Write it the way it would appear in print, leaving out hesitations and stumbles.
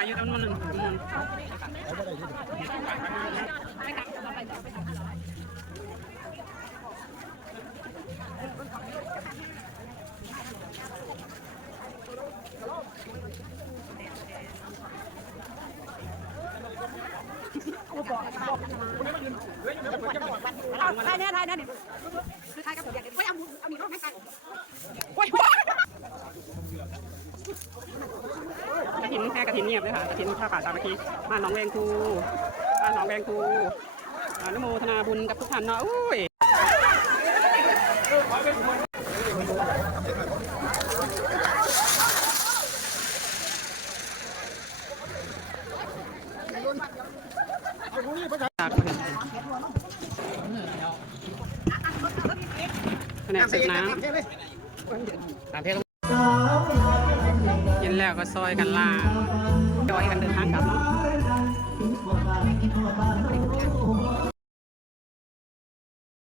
ายอยู่แต่มันไทยเนี่ยคือไทยกับผมอยากไม่เอามีรถให้กันโอ้ยกระถินแค่กระถินเงียบเลยค่ะกระถินผ้าป่าสามัคคีมาหนองแวงคูบ้านหนองแวงคูอนุโมทนาบุญกับทุกท่านเนาะอุ้ยแผนกเสิร์ฟน้ำเย็นแล้วก็ซอยกันล่าซอยกันเดินทางกลับเนาะ